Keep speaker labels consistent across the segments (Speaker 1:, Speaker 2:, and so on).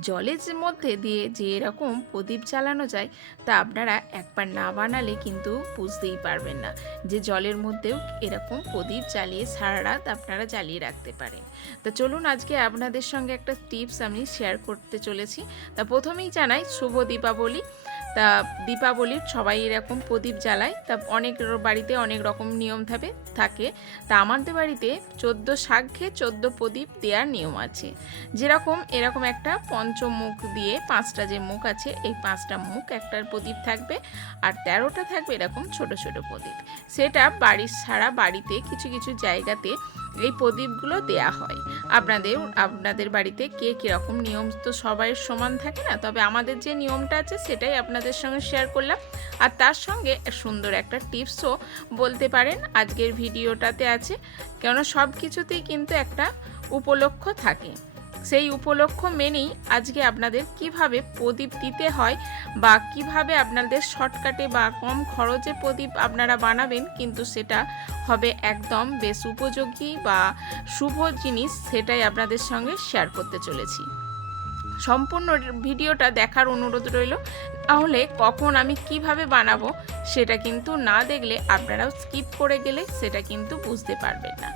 Speaker 1: জলের মধ্যে দিয়ে যে এরকম প্রদীপ চালানো যায়, তা আপনারা একবার না বানালে কিন্তু বুঝতেই পারবেন না যে জলের মধ্যেও এরকম প্রদীপ চালিয়ে সারা রাত আপনারা জ্বালিয়ে রাখতে পারেন। তা চলুন আজকে আপনাদের সঙ্গে একটা টিপস আমি শেয়ার করতে চলেছি। তা প্রথমেই জানাই শুভ দীপাবলি। তা দীপাবলির সবাই এরকম প্রদীপ জ্বালায়। তা অনেক বাড়িতে অনেক রকম নিয়ম থাকে থাকে। তা আমাদের বাড়িতে চোদ্দ শাক খেয়ে চোদ্দ প্রদীপ দেওয়ার নিয়ম আছে। যেরকম এরকম একটা পঞ্চমুখ দিয়ে পাঁচটা যে মুখ আছে, এই পাঁচটা মুখ একটার প্রদীপ থাকবে আর তেরোটা থাকবে এরকম ছোট ছোট প্রদীপ। সেটা বাড়ির ছাড়া বাড়িতে কিছু কিছু জায়গাতে এই প্রদীপগুলো দেয়া হয়। আপনাদের আপনাদের বাড়িতে কে কীরকম নিয়ম? তো সবাই সমান থাকে না? তবে আমাদের যে নিয়মটা আছে সেটাই আপনাদের সঙ্গে শেয়ার করলাম। আর তার সঙ্গে সুন্দর একটা টিপসও বলতে পারেন আজকের ভিডিওটাতে আছে। কেননা সব কিছুতেই কিন্তু একটা উপলক্ষ থাকে। সেই উপলক্ষ মেনেই আজকে আপনাদের কীভাবে প্রদীপ দিতে হয় বা কীভাবে আপনাদের শর্টকাটে বা কম খরচে প্রদীপ আপনারা বানাবেন, কিন্তু সেটা হবে একদম বেশ উপযোগী বা শুভ জিনিস সেটাই আপনাদের সঙ্গে শেয়ার করতে চলেছি। সম্পূর্ণ ভিডিওটা দেখার অনুরোধ রইল, তাহলে কখন আমি কীভাবে বানাবো সেটা কিন্তু না দেখলে আপনারাও স্কিপ করে গেলে সেটা কিন্তু বুঝতে পারবেন না।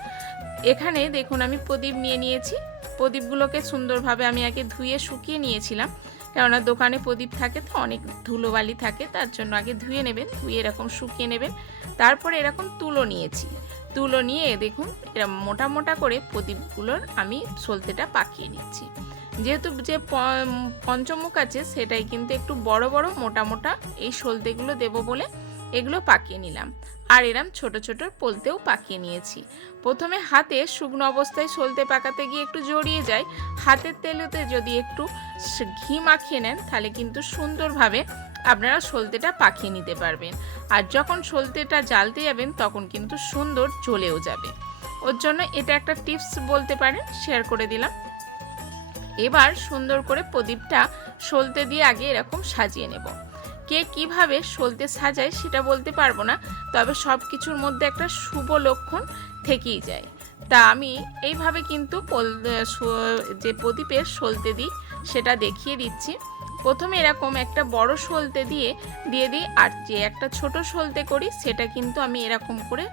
Speaker 1: এখানে দেখুন, আমি প্রদীপ নিয়ে নিয়েছি। প্রদীপগুলোকে সুন্দরভাবে আমি আগে ধুয়ে শুকিয়ে নিয়েছিলাম। কেননা দোকানে প্রদীপ থাকে তো, অনেক ধুলোবালি থাকে, তার জন্য আগে ধুয়ে নেবেন, ধুয়ে এরকম শুকিয়ে নেবেন। তারপরে এরকম তুলো নিয়েছি। তুলো নিয়ে দেখুন এরকম মোটা মোটা করে প্রদীপগুলোর আমি সলতেটা পাকিয়ে নিচ্ছি যেহেতু যে পঞ্চমুখ আছে, সেটাই কিন্তু একটু বড় বড় মোটা মোটা এই সলতেগুলো দেবো বলে এগুলো পাকিয়ে নিলাম। আর এরম ছোট ছোট পোলতেও পাকিয়ে নিয়েছি। প্রথমে হাতে শুকনো অবস্থায় সলতে পাকাতে গিয়ে একটু জড়িয়ে যায়। হাতের তেলেতে যদি একটু ঘি মাখিয়ে নেন, তাহলে কিন্তু সুন্দরভাবে আপনারা সলতেটা পাকিয়ে নিতে পারবেন। আর যখন সলতেটা জ্বালতে যাবেন, তখন কিন্তু সুন্দর জ্বলেও যাবে। ওর জন্য এটা একটা টিপস বলতে পারেন, শেয়ার করে দিলাম। এবার সুন্দর করে প্রদীপটা সলতে দিয়ে আগে এরকম সাজিয়ে নেব। কে কীভাবে সলতে সাজায় সেটা বলতে পারব না, তবে সব কিছুর মধ্যে একটা শুভ লক্ষণ থেকেই যায়। তা আমি এইভাবে কিন্তু যে প্রদীপের সলতে দিই, সেটা দেখিয়ে দিচ্ছি। প্রথমে এরকম একটা বড় সলতে দিয়ে দিয়ে দিই, আর যে একটা ছোট সলতে করি, সেটা কিন্তু আমি এরকম করে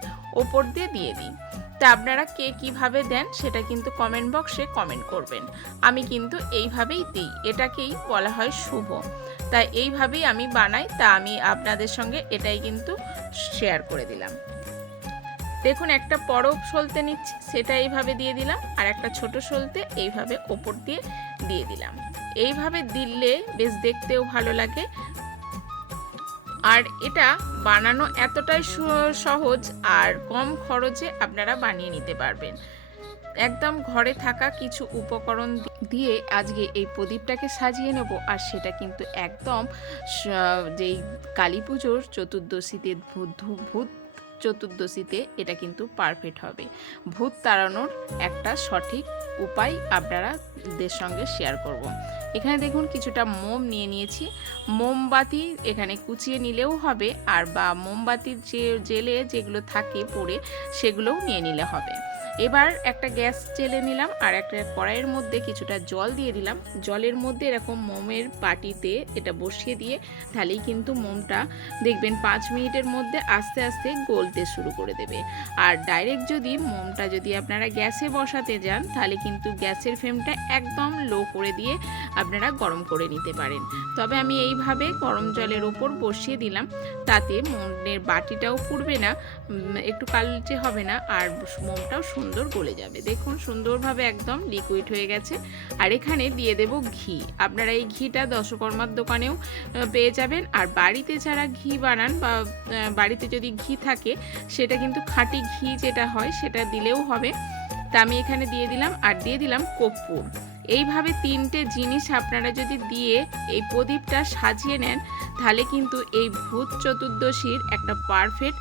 Speaker 1: ওপর দিয়ে দিয়ে দিই। তা আপনারা কে কীভাবে দেন, সেটা কিন্তু কমেন্ট বক্সে কমেন্ট করবেন। আমি কিন্তু এইভাবেই দিই, এটাকেই বলা হয় শুভ। তাই এইভাবেই আমি বানাই, তা আমি আপনাদের সঙ্গে এটাই কিন্তু শেয়ার করে দিলাম। দেখুন, একটা পরব সলতে নিচ্ছি, সেটা এইভাবে দিয়ে দিলাম, আর একটা ছোট সলতে এইভাবে ওপর দিয়ে দিয়ে দিলাম। এইভাবে দিলে বেশ দেখতেও ভালো লাগে। আর এটা বানানো এতটাই সহজ আর কম খরচে আপনারা বানিয়ে নিতে পারবেন। একদম ঘরে থাকা কিছু উপকরণ দিয়ে আজকে এই প্রদীপটাকে সাজিয়ে নেব আর সেটা কিন্তু একদম যেই কালী পুজোর চতুর্দশীতে ভূত চতুর্দশীতে এটা কিন্তু পারফেক্ট হবে ভূত তাড়ানোর একটা সঠিক উপায় আপনারাদের সঙ্গে শেয়ার করব। এখানে দেখুন কিছুটা মোম নিয়ে নিয়েছি। মোমবাতি এখানে কুচিয়ে নিলেও হবে আর বা মোমবাতির যে জেলে যেগুলো থাকে পড়ে সেগুলোও নিয়ে নিলে হবে। এবার একটা গ্যাস জেলে নিলাম আর একটা কড়াইয়ের মধ্যে কিছুটা জল দিয়ে দিলাম। জলের মধ্যে এরকম মোমের বাটিতে এটা বসিয়ে দিয়ে তাহলেই কিন্তু মোমটা দেখবেন পাঁচ মিনিটের মধ্যে আস্তে আস্তে গলতে শুরু করে দেবে। আর ডাইরেক্ট যদি মোমটা যদি আপনারা গ্যাসে বসাতে যান তাহলে কিন্তু গ্যাসের ফ্লেমটা একদম লো করে দিয়ে আপনারা গরম করে নিতে পারেন। তবে আমি এইভাবে গরম জলের ওপর বসিয়ে দিলাম। তাতে মোমের বাটিটাও পুড়বে না একটু কালচে হবে না, আর মোমটাও সুন্দর গলে যাবে। দেখুন, সুন্দরভাবে একদম লিকুইড হয়ে গেছে। আর এখানে দিয়ে দেব ঘি। আপনারা এই ঘিটা দশকর্মার দোকানেও পেয়ে যাবেন। আর বাড়িতে যারা ঘি বানান বা বাড়িতে যদি ঘি থাকে, সেটা কিন্তু খাঁটি ঘি যেটা হয়, সেটা দিলেও হবে। তা আমি এখানে দিয়ে দিলাম আর দিয়ে দিলাম কর্পূর এইভাবে তিনটে জিনিস আপনারা যদি দিয়ে এই প্রদীপটা সাজিয়ে নেন, তাহলে কিন্তু এই ভূত চতুর্দশীর একটা পারফেক্ট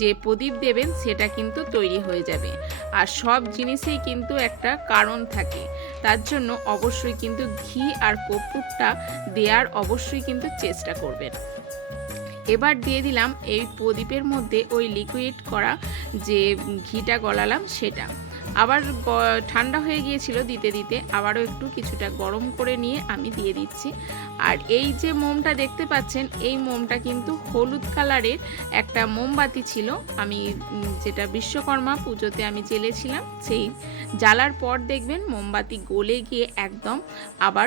Speaker 1: যে প্রদীপ দেবেন, সেটা কিন্তু তৈরি হয়ে যাবে। আর সব জিনিসেই কিন্তু একটা কারণ থাকে। তার জন্য অবশ্যই কিন্তু ঘি আর কর্পূরটা দেওয়ার অবশ্যই কিন্তু চেষ্টা করবেন। এবার দিয়ে দিলাম এই প্রদীপের মধ্যে ওই লিকুইড করা যে ঘিটা গলালাম, সেটা। আবার ঠান্ডা হয়ে গিয়েছিল দিতে দিতে, আবারও একটু কিছুটা গরম করে নিয়ে আমি দিয়ে দিচ্ছি। আর এই যে মোমটা দেখতে পাচ্ছেন, এই মোমটা কিন্তু হলুদ কালারের একটা মোমবাতি ছিল। আমি যেটা বিশ্বকর্মা পুজোতে আমি জ্বেলেছিলাম সেই জ্বালার পর দেখবেন মোমবাতি গলে গিয়ে একদম আবার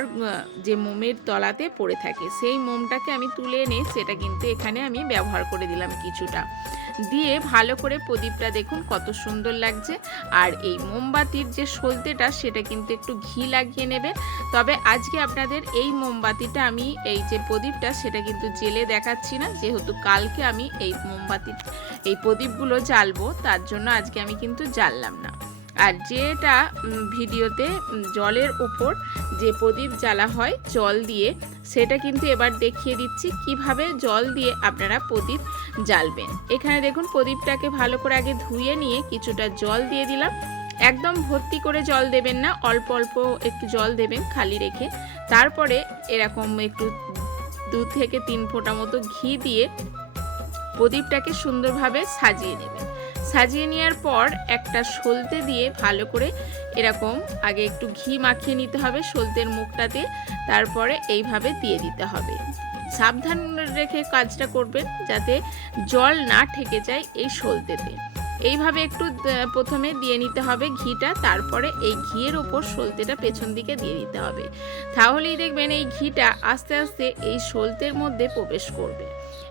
Speaker 1: যে মোমের তলাতে পড়ে থাকে। সেই মোমটাকে আমি তুলে এনে সেটা কিন্তু এখানে আমি ব্যবহার করে দিলাম কিছুটা। দিয়ে ভালো করে প্রদীপটা দেখুন কত সুন্দর লাগছে। আর এই মোমবাতির যে সলতেটা, সেটা কিন্তু একটু ঘি লাগিয়ে নেবেন তবে আজকে আপনাদের এই মোমবাতিটা আমি, এই যে প্রদীপটা, সেটা কিন্তু জেলে দেখাচ্ছি না। যেহেতু কালকে আমি এই মোমবাতির এই প্রদীপগুলো জ্বালবো, তার জন্য আজকে আমি কিন্তু জ্বাললাম না। আর যেটা ভিডিওতে জলের ওপর যে প্রদীপ জ্বালা হয়, জল দিয়ে, সেটা কিন্তু এবার দেখিয়ে দিচ্ছি কীভাবে জল দিয়ে আপনারা প্রদীপ জ্বালবেন। এখানে দেখুন, প্রদীপটাকে ভালো করে আগে ধুয়ে নিয়ে কিছুটা জল দিয়ে দিলাম। একদম ভর্তি করে জল দেবেন না, অল্প অল্প একটু জল দেবেন খালি রেখে। তারপরে এরকম একটু দু থেকে তিন ফোঁটা মতো ঘি দিয়ে প্রদীপটাকে সুন্দরভাবে সাজিয়ে নেবেন। সাজিয়ে নেওয়ার পর একটা সলতে দিয়ে ভালো করে এরকম আগে একটু ঘি মাখিয়ে নিতে হবে সলতের মুখটাতে তারপরে এইভাবে দিয়ে দিতে হবে। সাবধান রেখে কাজটা করবেন যাতে জল না ঠেকে যায় এই সলতেতে। এইভাবে একটু প্রথমে দিয়ে নিতে হবে ঘিটা, তারপরে এই ঘিয়ের ওপর সলতেটা পেছন দিকে দিয়ে দিতে হবে। তাহলেই দেখবেন এই ঘিটা আস্তে আস্তে এই সলতের মধ্যে প্রবেশ করবে।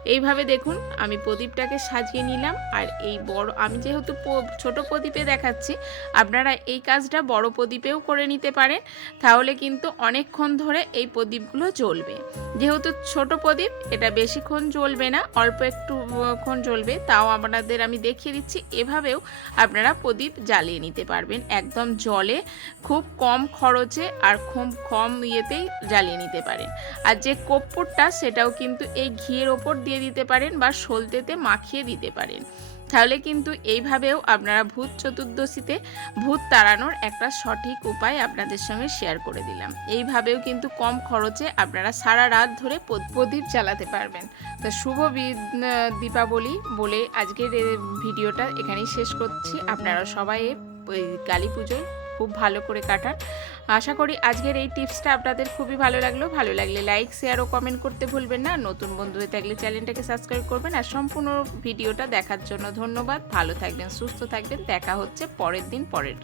Speaker 1: এইভাবে দেখুন, আমি প্রদীপটাকে সাজিয়ে নিলাম। আর এই বড়, আমি যেহেতু ছোট প্রদীপে দেখাচ্ছি, আপনারা এই কাজটা বড় প্রদীপেও করে নিতে পারেন। তাহলে কিন্তু অনেকক্ষণ ধরে এই প্রদীপগুলো জ্বলবে। যেহেতু ছোট প্রদীপ, এটা বেশিক্ষণ জ্বলবে না, অল্প একটু ক্ষণ জ্বলবে, তাও আপনাদের আমি দেখিয়ে দিচ্ছি। এভাবেও আপনারা প্রদীপ জ্বালিয়ে নিতে পারবেন। একদম জলে, খুব কম খরচে আর খুব কম ইয়েতেই জ্বালিয়ে নিতে পারেন। আর যে কপ্পরটা, সেটাও কিন্তু এই ঘিয়ের ওপর দিয়ে দিতে পারেন বা সলতেতে মাখিয়ে দিতে পারেন। তাহলে কিন্তু এইভাবেও আপনারা ভূত চতুর্দশীতে ভূত তাড়ানোর একটা সঠিক উপায় আপনাদের সঙ্গে শেয়ার করে দিলাম। এইভাবেও কিন্তু কম খরচে আপনারা সারা রাত ধরে প্রদীপ চালাতে পারবেন। তো শুভ দীপাবলি বলে আজকের ভিডিওটা এখানেই শেষ করছি। আপনারা সবাই কালী পুজোয় খুব ভালো করে কাটান। আশা করি আজকের এই টিপসটা আপনাদের খুবই ভালো লাগল। ভালো লাগলে লাইক শেয়ার ও কমেন্ট করতে ভুলবেন না। নতুন বন্ধু হয়ে থাকলে চ্যানেলটাকে সাবস্ক্রাইব করবেন আর সম্পূর্ণ ভিডিওটা দেখার জন্য ধন্যবাদ। ভালো থাকবেন, সুস্থ থাকবেন। দেখা হচ্ছে পরের দিন, পরের